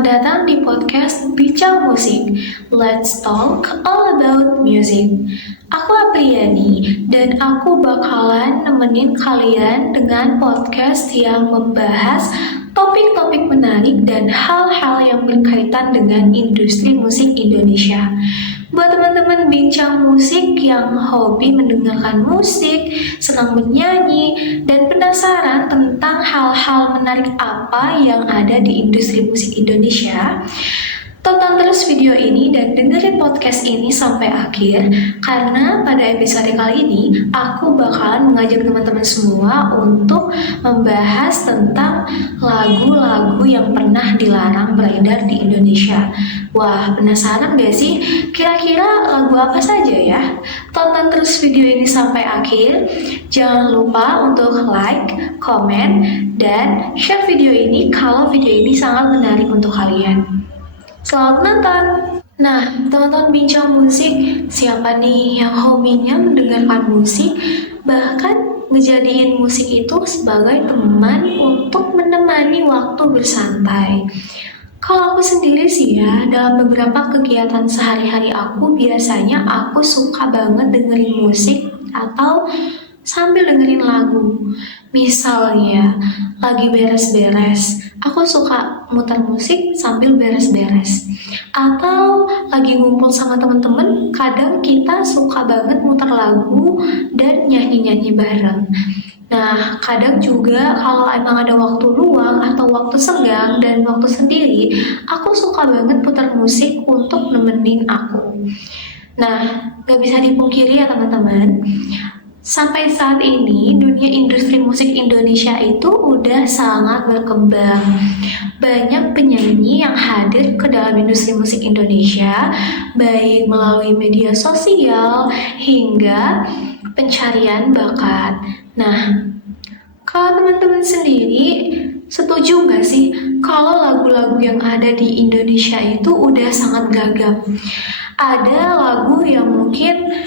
Selamat datang di podcast Bincang Musik. Let's talk all about music. Aku Apriani dan aku bakalan nemenin kalian dengan podcast yang membahas topik-topik menarik dan hal-hal yang berkaitan dengan industri musik Indonesia. Buat teman-teman bincang musik yang hobi mendengarkan musik, senang bernyanyi, dan penasaran tentang hal-hal menarik apa yang ada di industri musik Indonesia, tonton terus video ini dan dengerin podcast ini sampai akhir, karena pada episode kali ini aku bakalan mengajak teman-teman semua untuk membahas tentang lagu-lagu yang pernah dilarang beredar di Indonesia. Wah, penasaran gak sih? Kira-kira lagu apa saja ya? Tonton terus video ini sampai akhir. Jangan lupa untuk like, komen, dan share video ini kalau video ini sangat menarik untuk kalian. Selamat menonton! Nah, teman-teman bincang musik, siapa nih yang hobinya mendengarkan musik, bahkan ngejadiin musik itu sebagai teman untuk menemani waktu bersantai? Kalau aku sendiri sih ya, dalam beberapa kegiatan sehari-hari aku, biasanya aku suka banget dengerin musik atau sambil dengerin lagu. Misalnya, lagi beres-beres, aku suka muter musik sambil beres-beres. Atau lagi ngumpul sama teman-teman, kadang kita suka banget muter lagu dan nyanyi-nyanyi bareng. Nah, kadang juga kalau emang ada waktu luang atau waktu senggang dan waktu sendiri, aku suka banget putar musik untuk nemenin aku. Nah, gak bisa dipungkiri ya teman-teman, sampai saat ini dunia industri musik Indonesia itu udah sangat berkembang. Banyak penyanyi yang hadir ke dalam industri musik Indonesia, baik melalui media sosial hingga pencarian bakat. Nah, kalau teman-teman sendiri setuju nggak sih kalau lagu-lagu yang ada di Indonesia itu udah sangat gagap? Ada lagu yang mungkin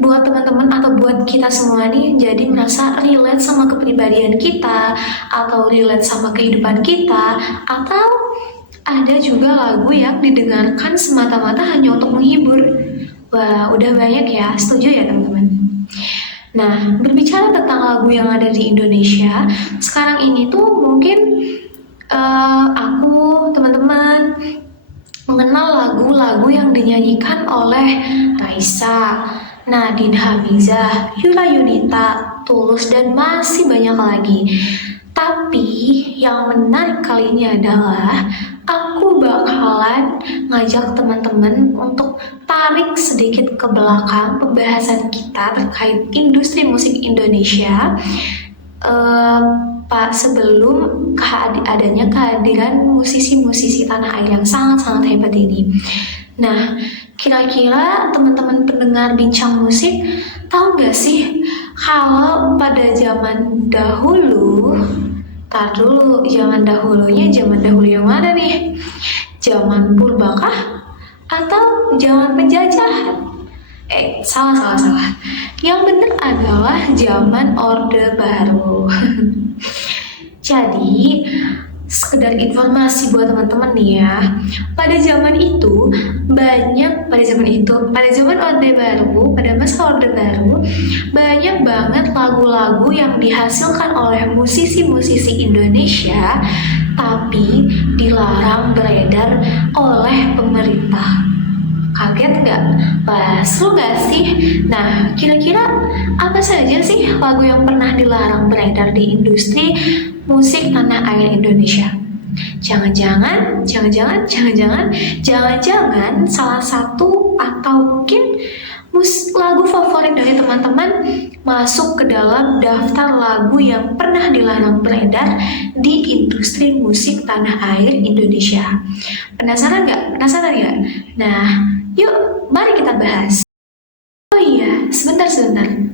buat teman-teman atau buat kita semua nih jadi merasa relate sama kepribadian kita, atau relate sama kehidupan kita, atau ada juga lagu yang didengarkan semata-mata hanya untuk menghibur. Wah, udah banyak ya, setuju ya teman-teman? Nah, berbicara tentang lagu yang ada di Indonesia, sekarang ini tuh mungkin aku, teman-teman, mengenal lagu-lagu yang dinyanyikan oleh Raisa, Nadine Hamizah, Yura Yunita, Tulus, dan masih banyak lagi. Tapi yang menarik kali ini adalah aku bakalan ngajak teman-teman untuk tarik sedikit ke belakang pembahasan kita terkait industri musik Indonesia sebelum adanya kehadiran musisi-musisi tanah air yang sangat-sangat hebat ini. Nah, kira-kira teman-teman pendengar bincang musik tahu gak sih kalau pada zaman dahulu, zaman dahulu yang mana nih? Zaman purbakah atau zaman penjajahan? Salah. Yang benar adalah zaman Orde Baru. Jadi, sekedar informasi buat teman-teman nih ya, pada zaman Orde Baru, pada masa Orde Baru, banyak banget lagu-lagu yang dihasilkan oleh musisi-musisi Indonesia, tapi dilarang beredar oleh pemerintah. Kaget nggak? Wah, seru nggak sih? Nah, kira-kira apa saja sih lagu yang pernah dilarang beredar di industri musik tanah air Indonesia? Jangan-jangan salah satu atau mungkin lagu favorit dari teman-teman masuk ke dalam daftar lagu yang pernah dilarang beredar di industri musik tanah air Indonesia. Penasaran nggak? Nah, yuk mari kita bahas. Oh iya, sebentar.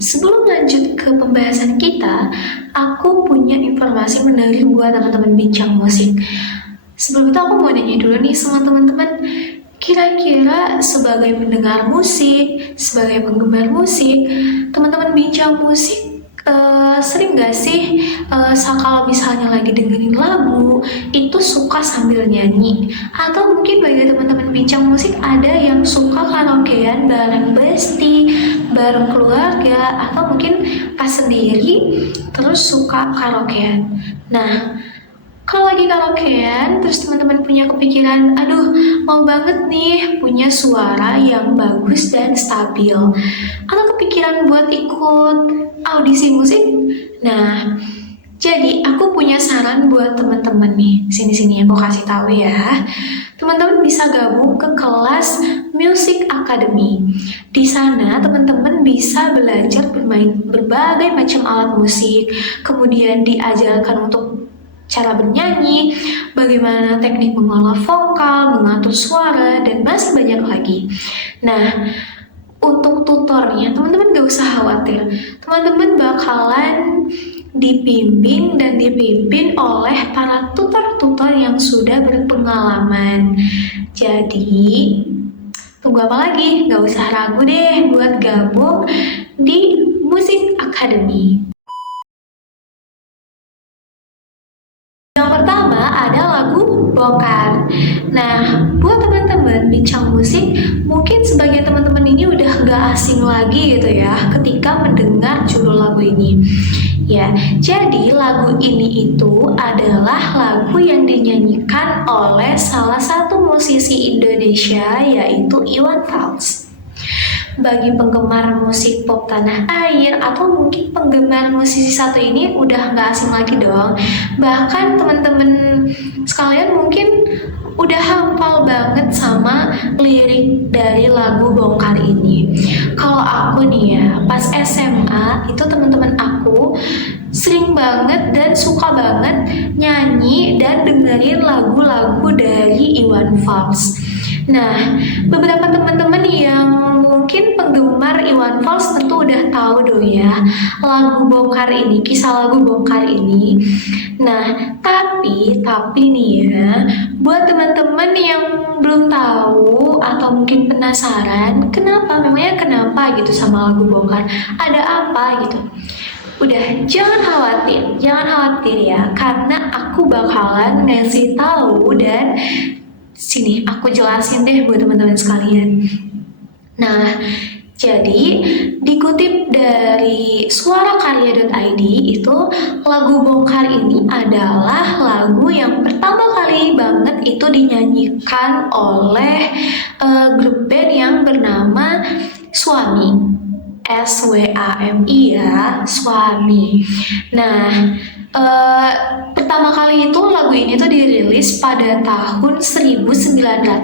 Sebelum lanjut ke pembahasan kita, aku punya informasi menarik buat teman-teman bincang musik. Sebelum itu aku mau nanya dulu nih sama teman-teman, kira-kira sebagai pendengar musik, sebagai penggemar musik, teman-teman bincang musik Sering gak sih kalau misalnya lagi dengerin lagu itu suka sambil nyanyi, atau mungkin bagi teman-teman bincang musik ada yang suka karaokean bareng besti, bareng keluarga, atau mungkin pas sendiri terus suka karaokean. Nah, kalau lagi karaokean, terus teman-teman punya kepikiran, aduh mau banget nih punya suara yang bagus dan stabil, atau kepikiran buat ikut audisi musik. Nah, jadi aku punya saran buat teman-teman nih. Sini-sini aku kasih tahu ya. Teman-teman bisa gabung ke kelas Music Academy. Di sana teman-teman bisa belajar bermain berbagai macam alat musik, kemudian diajarkan untuk cara bernyanyi, bagaimana teknik mengolah vokal, mengatur suara, dan masih banyak lagi. Nah, untuk tutornya, teman-teman gak usah khawatir. Teman-teman bakalan dibimbing dan dipimpin oleh para tutor-tutor yang sudah berpengalaman. Jadi, tunggu apa lagi? Gak usah ragu deh buat gabung di Music Academy. Yang pertama ada lagu Bongkar. Nah, buat teman-teman bincang musik, mungkin sebagian teman-teman ini udah gak asing lagi gitu ya ketika mendengar judul lagu ini. Ya, jadi lagu ini itu adalah lagu yang dinyanyikan oleh salah satu musisi Indonesia yaitu Iwan Fals. Bagi penggemar musik pop tanah air atau mungkin penggemar musisi satu ini udah gak asing lagi dong. Bahkan teman-teman sekalian mungkin udah hafal banget sama lirik dari lagu Bongkar ini. Kalau aku nih ya, pas SMA itu teman-teman aku sering banget dan suka banget nyanyi dan dengerin lagu-lagu dari Iwan Fals. Nah, beberapa teman-teman yang mungkin penggemar Iwan Fals tentu udah tahu dong ya lagu Bongkar ini, kisah lagu Bongkar ini. Nah, tapi nih ya, buat teman-teman yang belum tahu atau mungkin penasaran, memangnya kenapa gitu sama lagu Bongkar? Ada apa gitu? Udah, jangan khawatir ya, karena aku bakalan ngasih tahu dan sini aku jelasin deh buat teman-teman sekalian. Nah, jadi dikutip dari suarakarya.id itu lagu Bongkar ini adalah lagu yang pertama kali banget itu dinyanyikan oleh grup band yang bernama Suami. SWAMI ya, Suami. Nah, pertama kali itu lagu ini tuh dirilis pada tahun 1989.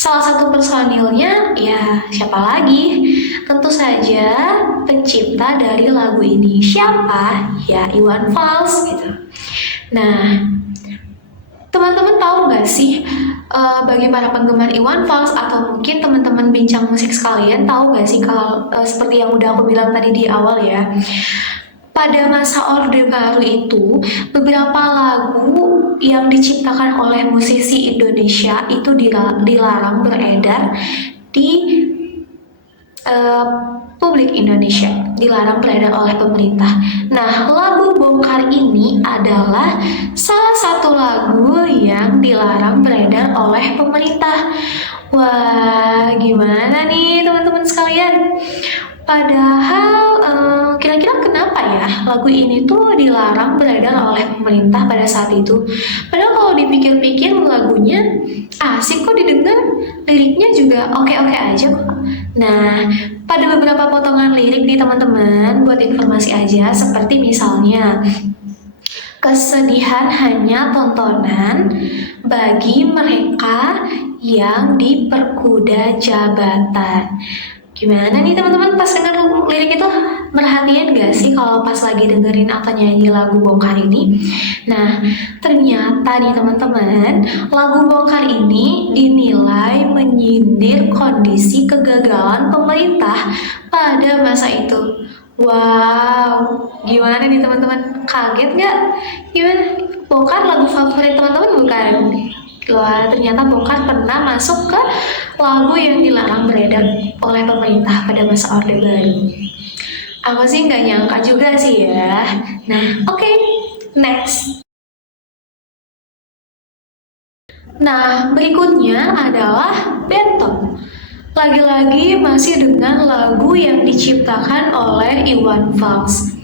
Salah satu personilnya ya siapa lagi? Tentu saja pencipta dari lagu ini. Siapa? Ya Iwan Fals gitu. Nah, teman-teman tahu nggak sih bagi para penggemar Iwan Fals atau mungkin teman-teman bincang musik sekalian tahu nggak sih kalau seperti yang udah aku bilang tadi di awal ya, pada masa Orde Baru itu beberapa lagu yang diciptakan oleh musisi Indonesia itu dilarang beredar di publik Indonesia, dilarang beredar oleh pemerintah. Nah, lagu Bongkar ini adalah salah satu lagu yang dilarang beredar oleh pemerintah. Wah, gimana nih teman-teman sekalian? Padahal kira-kira kenapa ya lagu ini tuh dilarang beredar oleh pemerintah pada saat itu? Padahal kalau dipikir-pikir lagunya asik kok didengar, liriknya juga oke-oke aja kok. Nah, pada beberapa potongan lirik nih teman-teman, buat informasi aja, seperti misalnya kesedihan hanya tontonan bagi mereka yang diperkuda jabatan. Gimana nih teman-teman pas denger lirik itu, merhatiin gak sih kalau pas lagi dengerin atau nyanyi lagu Bongkar ini? Nah, ternyata nih teman-teman, lagu Bongkar ini dinilai menyindir kondisi kegagalan pemerintah pada masa itu. Wow, gimana nih teman-teman? Kaget gak? Gimana? Bongkar lagu favorit teman-teman bukan? Wah, ternyata Bongkar pernah masuk ke lagu yang dilarang beredar oleh pemerintah pada masa Orde Baru. Aku sih nggak nyangka juga sih ya. Nah, oke, next. Nah, berikutnya adalah Bento. Lagi-lagi masih dengan lagu yang diciptakan oleh Iwan Fals.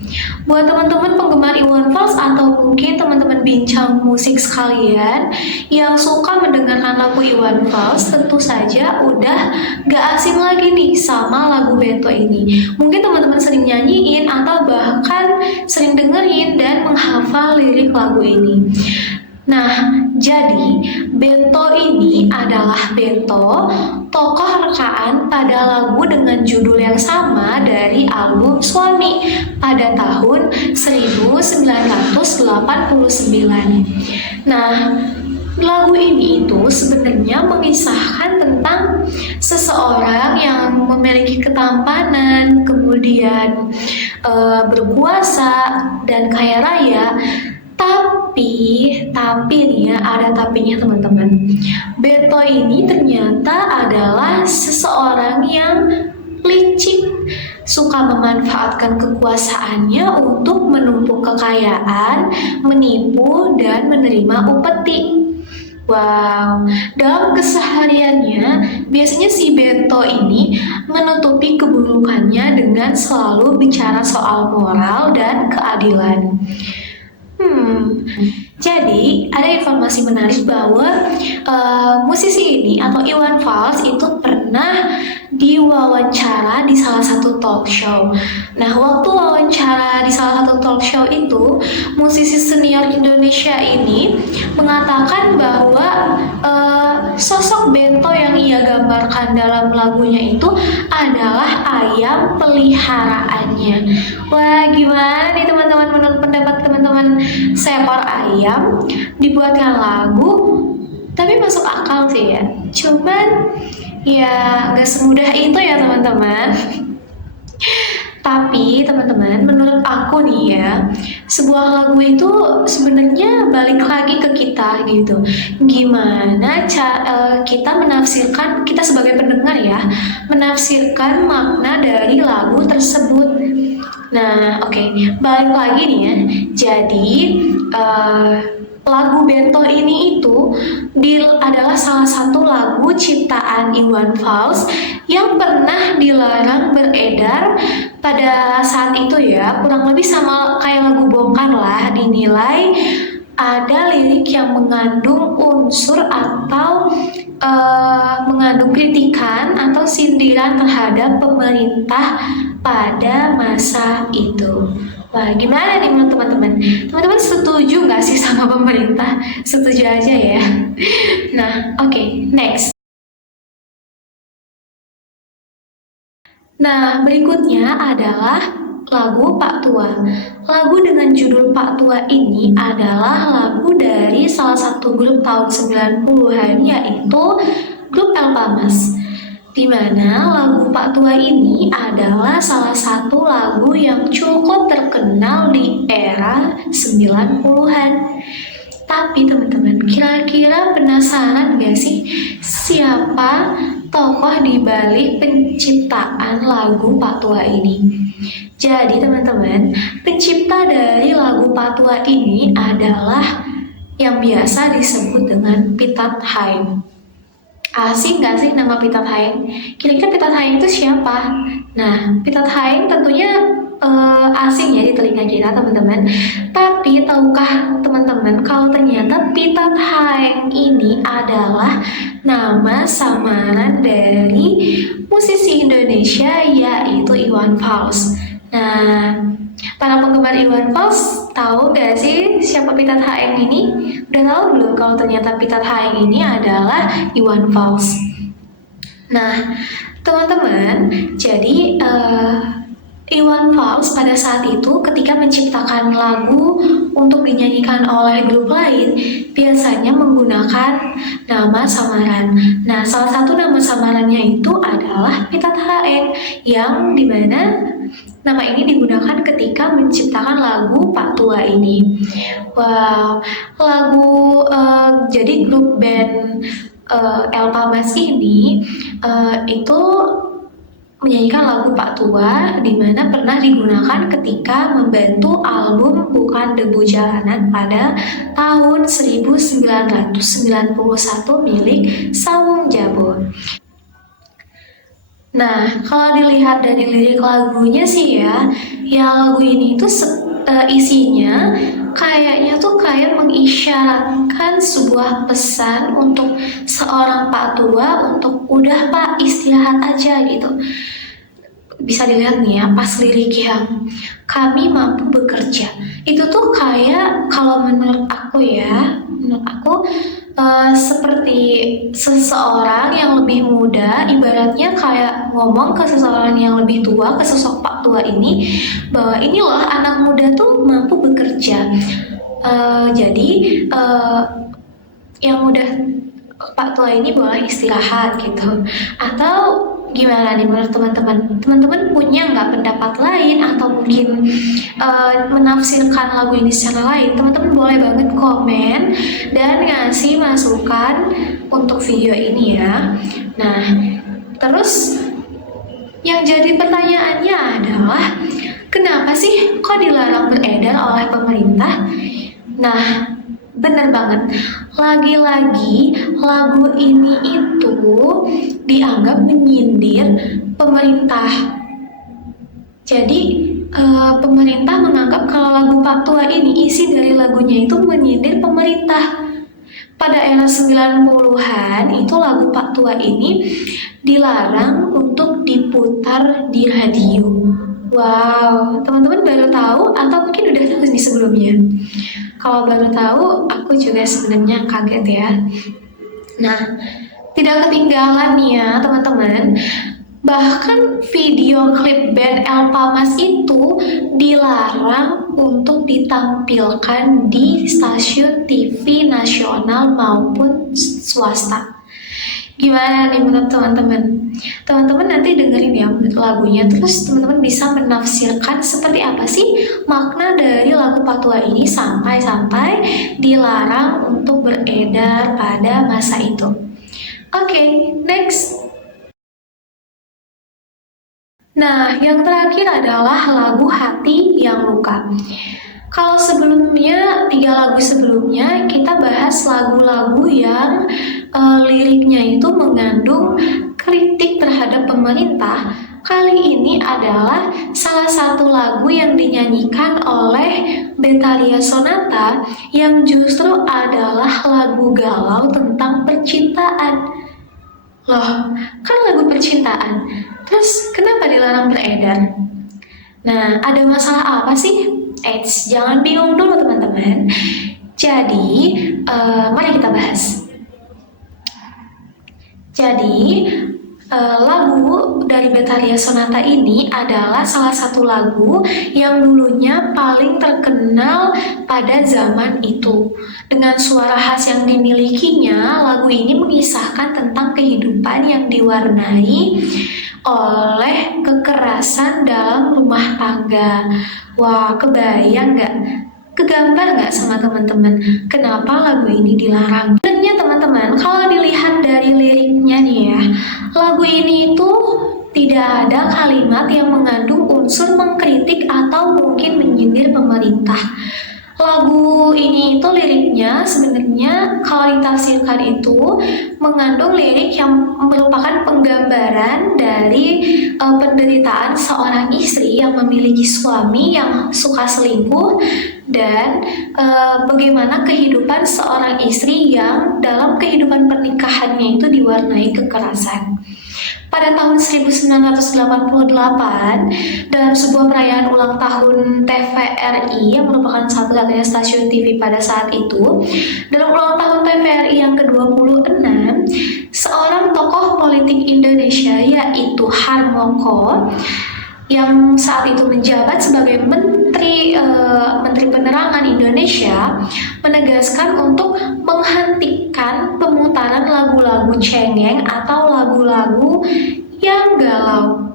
Buat teman-teman penggemar Iwan Fals atau mungkin teman-teman bincang musik sekalian yang suka mendengarkan lagu Iwan Fals, tentu saja udah gak asing lagi nih sama lagu Bento ini. Mungkin teman-teman sering nyanyiin atau bahkan sering dengerin dan menghafal lirik lagu ini. Nah, jadi Bento ini adalah Bento, tokoh rekaan pada lagu dengan judul yang sama dari album Suami pada tahun 1989. Nah, lagu ini itu sebenarnya mengisahkan tentang seseorang yang memiliki ketampanan, kemudian berkuasa dan kaya raya. Tapi nih ya, ada tapinya teman-teman. Bento ini ternyata adalah seseorang yang licik, suka memanfaatkan kekuasaannya untuk menumpuk kekayaan, menipu, dan menerima upeti. Wow, dalam kesehariannya, biasanya si Bento ini menutupi keburukannya dengan selalu bicara soal moral dan keadilan. Jadi ada informasi menarik bahwa musisi ini atau Iwan Fals itu pernah diwawancara di salah satu talk show. Nah, waktu wawancara di salah satu talk show itu, musisi senior Indonesia ini mengatakan bahwa sosok Bento yang ia gambarkan dalam lagunya itu adalah ayam peliharaannya. Wah, gimana nih teman-teman, menurut pendapat teman-teman, seekor ayam dibuatkan lagu, tapi masuk akal sih ya. Cuman ya gak semudah itu ya teman-teman. Tapi teman-teman, menurut aku nih ya, sebuah lagu itu sebenarnya balik lagi ke kita gitu. Gimana kita menafsirkan, kita sebagai pendengar ya, menafsirkan makna dari lagu tersebut. Nah, oke, balik lagi nih ya. Jadi lagu Bento ini itu adalah salah satu lagu ciptaan Iwan Fals yang pernah dilarang beredar pada saat itu ya, kurang lebih sama kayak lagu Bongkar lah, dinilai ada lirik yang mengandung unsur atau mengandung kritikan atau sindiran terhadap pemerintah pada masa itu. Wah, gimana nih menurut teman-teman? Teman-teman setuju nggak sih sama pemerintah? Setuju aja ya. Nah, oke, next. Nah, berikutnya adalah lagu Pak Tua. Lagu dengan judul Pak Tua ini adalah lagu dari salah satu grup tahun 90-an, yaitu grup Elpamas. Di mana lagu Pak Tua ini adalah salah satu lagu yang cukup terkenal di era 90-an. Tapi teman-teman, kira-kira penasaran gak sih siapa tokoh di balik penciptaan lagu Pak Tua ini? Jadi teman-teman, pencipta dari lagu Pak Tua ini adalah yang biasa disebut dengan Pitat Hein. Asing gak sih nama Pitat Hein? Kira-kira Pitat Hein itu siapa? Nah, Pitat Hein tentunya asing ya di telinga kita teman-teman. Tapi tahukah teman-teman kalau ternyata Pitat Hein ini adalah nama samaran dari musisi Indonesia yaitu Iwan Fals. Nah, para penggemar Iwan Fals tahu gak sih siapa Pitat Hein ini? Udah tahu belum kalau ternyata Pitat Hein ini adalah Iwan Fals? Nah, teman-teman, jadi Iwan Fals pada saat itu ketika menciptakan lagu untuk dinyanyikan oleh grup lain biasanya menggunakan nama samaran. Nah, salah satu nama samarannya itu adalah Pitat Hein yang dimana nama ini digunakan ketika menciptakan lagu Pak Tua ini. Wow, lagu jadi grup band Elpamas ini itu menyanyikan lagu Pak Tua di mana pernah digunakan ketika membantu album Bukan Debu Jalanan pada tahun 1991 milik Sawung Jabo. Nah, kalau dilihat dari lirik lagunya sih ya lagu ini tuh isinya kayaknya tuh kayak mengisyaratkan sebuah pesan untuk seorang Pak Tua untuk udah Pak istirahat aja gitu. Bisa dilihat nih ya pas lirik yang kami mampu bekerja itu tuh kayak kalau menurut aku seperti seseorang yang lebih muda ibaratnya kayak ngomong ke seseorang yang lebih tua, ke sosok Pak Tua ini bahwa ini loh anak muda tuh mampu bekerja. Jadi yang udah Pak Tua ini boleh istirahat gitu. Atau gimana nih menurut teman-teman? Teman-teman punya nggak pendapat lain atau mungkin menafsirkan lagu ini secara lain? Teman-teman boleh banget komen dan ngasih masukan untuk video ini ya. Nah, terus yang jadi pertanyaannya adalah kenapa sih kok dilarang beredar oleh pemerintah? Nah, bener banget. Lagi-lagi lagu ini itu dianggap menyindir pemerintah. Jadi pemerintah menganggap kalau lagu Pak Tua ini isi dari lagunya itu menyindir pemerintah. Pada era 90-an itu lagu Pak Tua ini dilarang untuk diputar di radio. Wow, teman-teman baru tahu atau mungkin udah tahu nih sebelumnya? Kalau baru tahu, aku juga sebenarnya kaget ya. Nah, tidak ketinggalan nih ya teman-teman. Bahkan video klip band Elpa Mas itu dilarang untuk ditampilkan di stasiun TV nasional maupun swasta. Gimana nih menurut teman-teman? Teman-teman nanti dengerin ya lagunya, terus teman-teman bisa menafsirkan seperti apa sih makna dari lagu Pak Tua ini sampai-sampai dilarang untuk beredar pada masa itu. Oke, next. Nah, yang terakhir adalah lagu Hati Yang Luka. Kalau sebelumnya, 3 lagu sebelumnya kita bahas lagu-lagu yang liriknya itu mengandung kritik terhadap pemerintah. Kali ini adalah salah satu lagu yang dinyanyikan oleh Betharia Sonata yang justru adalah lagu galau tentang percintaan. Loh, kan lagu percintaan. Terus kenapa dilarang beredar? Nah, ada masalah apa sih? Eits, jangan bingung dulu teman-teman. Jadi, mari kita bahas. Jadi, lagu dari Betharia Sonata ini adalah salah satu lagu yang dulunya paling terkenal pada zaman itu. Dengan suara khas yang dimilikinya, lagu ini mengisahkan tentang kehidupan yang diwarnai oleh kekerasan dalam rumah tangga. Wah, kebayang nggak? Kegambar nggak sama teman-teman? Kenapa lagu ini dilarang? Sebenarnya teman-teman, kalau dilihat dari liriknya nih ya, lagu ini itu tidak ada kalimat yang mengandung unsur mengkritik atau mungkin menyindir pemerintah. Lagu ini itu liriknya sebenarnya kalau ditafsirkan itu mengandung lirik yang merupakan penggambaran dari penderitaan seorang istri yang memiliki suami yang suka selingkuh dan bagaimana kehidupan seorang istri yang dalam kehidupan pernikahannya itu diwarnai kekerasan. Pada tahun 1988, dalam sebuah perayaan ulang tahun TVRI yang merupakan satu-satunya stasiun TV pada saat itu, dalam ulang tahun TVRI yang ke-26, seorang tokoh politik Indonesia yaitu Harmoko yang saat itu menjabat sebagai Menteri Penerangan Indonesia menegaskan untuk menghentikan pemutaran lagu-lagu cengeng atau lagu-lagu yang galau.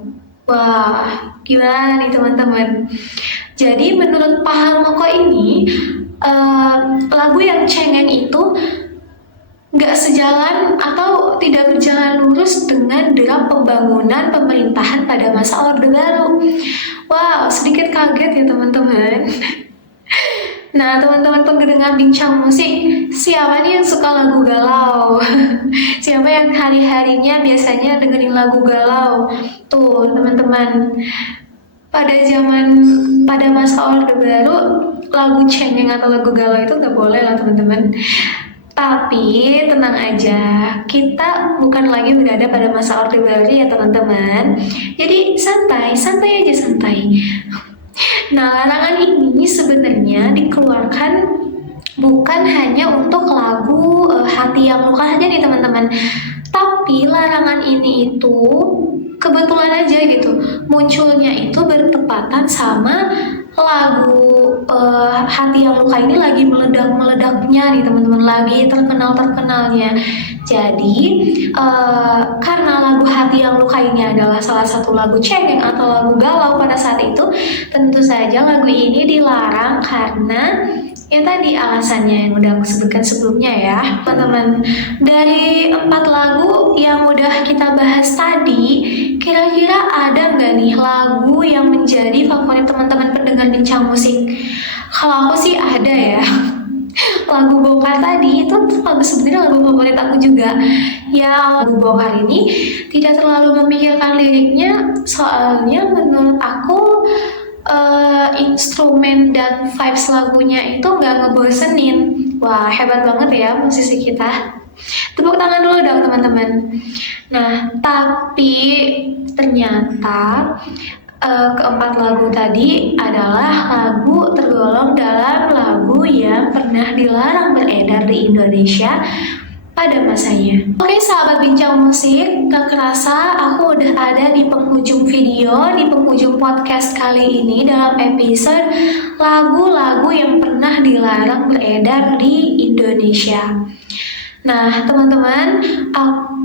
Wah, gimana nih teman-teman? Jadi menurut Pak Harmoko ini lagu yang cengeng itu nggak sejalan atau tidak berjalan lurus dengan derap pembangunan pemerintahan pada masa Orde Baru. Wow, sedikit kaget ya teman-teman. Nah, teman-teman pendengar bincang musik, siapa nih yang suka lagu galau? Siapa yang hari-harinya biasanya dengerin lagu galau? Tuh, teman-teman, pada masa Orde Baru, lagu cengeng atau lagu galau itu nggak boleh lah teman-teman. Tapi tenang aja, kita bukan lagi berada pada masa Orde Baru ya teman-teman. Jadi santai aja santai. Nah, larangan ini sebenarnya dikeluarkan bukan hanya untuk lagu Hati Yang Luka aja nih teman-teman. Tapi larangan ini itu kebetulan aja gitu. Munculnya itu bertepatan sama lagu Hati Yang Luka ini lagi meledak-meledaknya nih teman-teman, lagi terkenal-terkenalnya. Jadi karena lagu Hati Yang Luka ini adalah salah satu lagu cengeng atau lagu galau pada saat itu, tentu saja lagu ini dilarang karena ya tadi alasannya yang udah aku sebutkan sebelumnya ya teman-teman. Dari 4 lagu yang udah kita bahas tadi, kira-kira ada nggak nih lagu yang menjadi favorit teman-teman pendengar bincang musik? Kalau aku sih ada ya. Lagu Bongkar tadi itu sebenarnya lagu favorit aku juga. Ya, lagu Bongkar ini tidak terlalu memikirkan liriknya, soalnya menurut aku instrumen dan vibes lagunya itu nggak ngebosenin. Wah, hebat banget ya musisi kita. Tepuk tangan dulu dong teman-teman. Nah, tapi ternyata keempat lagu tadi adalah lagu tergolong dalam lagu yang pernah dilarang beredar di Indonesia pada masanya. Oke sahabat bincang musik, gak kerasa aku udah ada di penghujung video, di penghujung podcast kali ini dalam episode lagu-lagu yang pernah dilarang beredar di Indonesia. Nah teman-teman,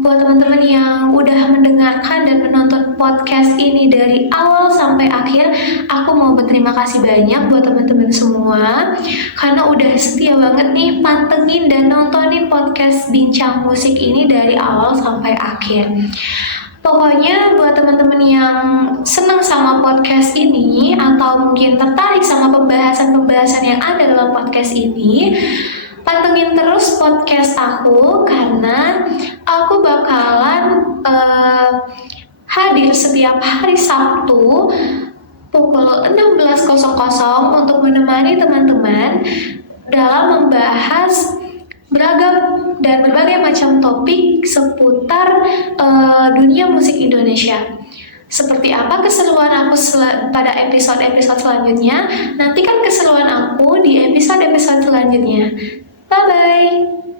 buat teman-teman yang udah mendengarkan dan menonton podcast ini dari awal sampai akhir, aku mau berterima kasih banyak buat teman-teman semua karena udah setia banget nih pantengin dan nontonin podcast bincang musik ini dari awal sampai akhir. Pokoknya buat teman-teman yang senang sama podcast ini atau mungkin tertarik sama pembahasan-pembahasan yang ada dalam podcast ini, pantengin terus podcast aku karena aku bakalan hadir setiap hari Sabtu pukul 16.00 untuk menemani teman-teman dalam membahas beragam dan berbagai macam topik seputar dunia musik Indonesia. Seperti apa keseruan aku pada episode-episode selanjutnya? Nantikan keseruan aku di episode-episode selanjutnya. Bye-bye!